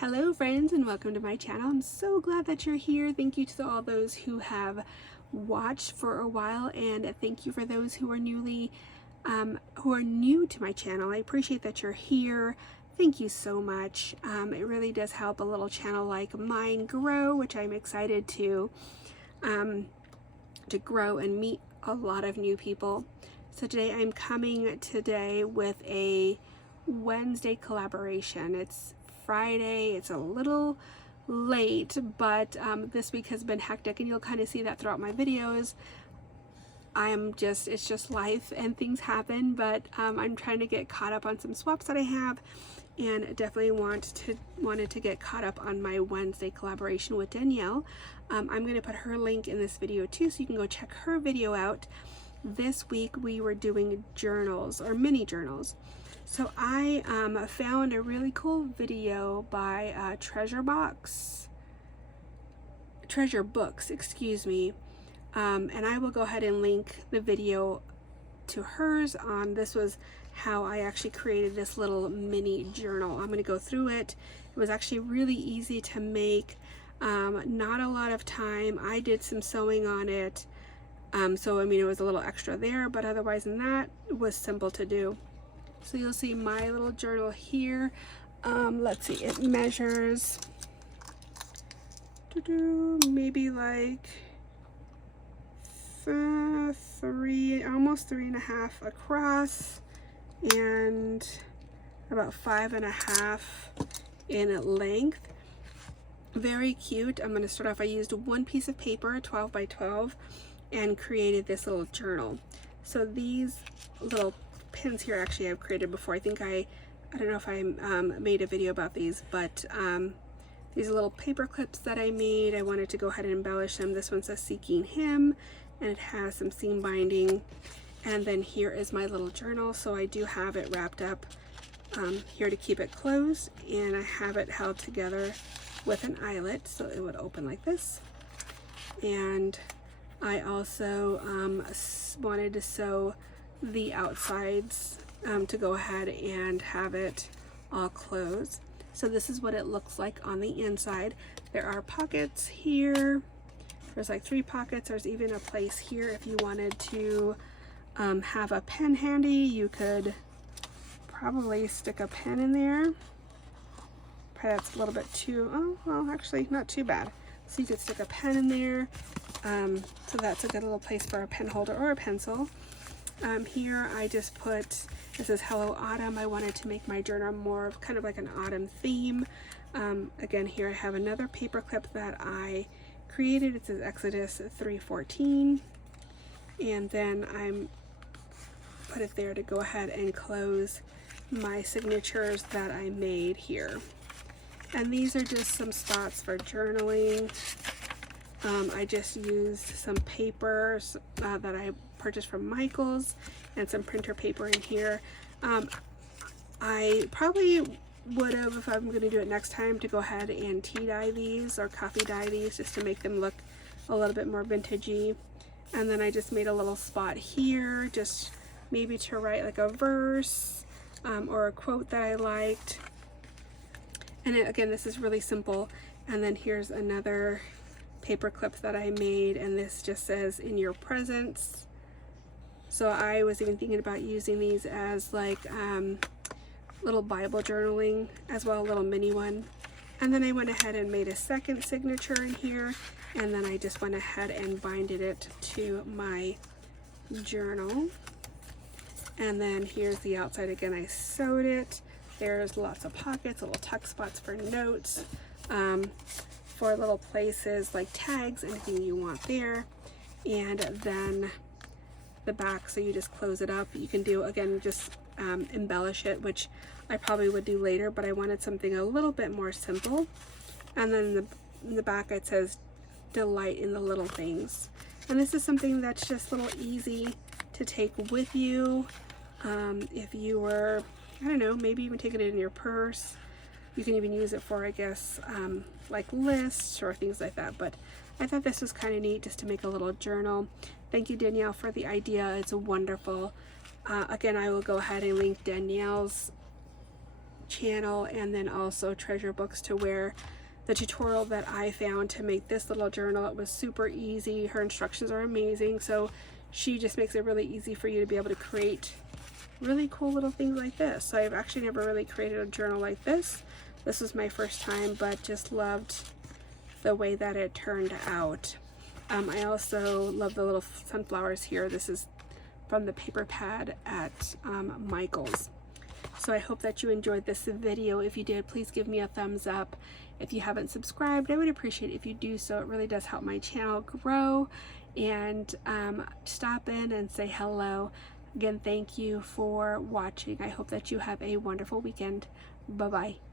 Hello friends, and welcome to my channel. I'm so glad that you're here. Thank you to all those who have watched for a while, and thank you for those who are new to my channel. I appreciate that you're here. Thank you so much. It really does help a little channel like mine grow, which I'm excited to grow and meet a lot of new people. So today I'm coming with a Wednesday collaboration. It's Friday, it's a little late, but this week has been hectic, and you'll kind of see that throughout my videos. It's just life and things happen, but I'm trying to get caught up on some swaps that I have, and definitely wanted to get caught up on my Wednesday collaboration with Danielle. I'm going to put her link in this video too, so you can go check her video out. This week we were doing journals, or mini journals. So I found a really cool video by Treasure Books, excuse me, and I will go ahead and link the video to hers on. This was how I actually created this little mini journal. I'm going to go through it. It was actually really easy to make, not a lot of time. I did some sewing on it, so I mean it was a little extra there, but otherwise than that, it was simple to do. So you'll see my little journal here. Let's see, it measures maybe like almost 3.5 across, and about 5.5 in length. Very cute. I'm going to start off. I used one piece of paper, 12 by 12, and created this little journal. So these little pins here actually I've created before. I think I don't know if I made a video about these, but these little paper clips that I made, I wanted to go ahead and embellish them. This one says Seeking Him, and it has some seam binding. And then here is my little journal. So I do have it wrapped up here to keep it closed, and I have it held together with an eyelet, so it would open like this. And I also wanted to sew the outsides to go ahead and have it all closed. So this is what it looks like on the inside. There are pockets here. There's like 3 pockets. There's even a place here if you wanted to have a pen handy. You could probably stick a pen in there. Probably that's a little bit too, oh well, actually not too bad. So you could stick a pen in there. So that's a good little place for a pen holder or a pencil. Here I just put, this is Hello Autumn. I wanted to make my journal more of kind of like an autumn theme. Again, here I have another paper clip that I created. It says Exodus 3:14, and then I'm put it there to go ahead and close my signatures that I made here. And these are just some spots for journaling. I just used some papers that I purchased from Michael's and some printer paper in here. I probably would have, if I'm going to do it next time, to go ahead and tea dye these or coffee dye these just to make them look a little bit more vintagey. And then I just made a little spot here, just maybe to write like a verse or a quote that I liked. And again, this is really simple. And then here's another paper clip that I made, and this just says In Your Presence. So I was even thinking about using these as like little Bible journaling as well, a little mini one. And then I went ahead and made a second signature in here, and then I just went ahead and binded it to my journal. And then here's the outside. Again, I sewed it. There's lots of pockets, little tuck spots for notes, for little places like tags, anything you want there. And then the back, so you just close it up. You can do, again, just embellish it, which I probably would do later, but I wanted something a little bit more simple. And then in the back it says Delight in the Little Things. And this is something that's just a little easy to take with you. If you were, I don't know, maybe even taking it in your purse. You can even use it for, I guess, like lists or things like that. But I thought this was kind of neat just to make a little journal. Thank you, Danielle, for the idea. It's wonderful. Again, I will go ahead and link Danielle's channel, and then also treasure books to wear. The tutorial that I found to make this little journal, it was super easy. Her instructions are amazing, so she just makes it really easy for you to be able to create really cool little things like this. So I've actually never really created a journal like this. This was my first time, but just loved the way that it turned out. I also love the little sunflowers here. This is from the paper pad at Michael's. So I hope that you enjoyed this video. If you did, please give me a thumbs up. If you haven't subscribed, I would appreciate it if you do so. It really does help my channel grow. And stop in and say hello. Again, thank you for watching. I hope that you have a wonderful weekend. Bye-bye.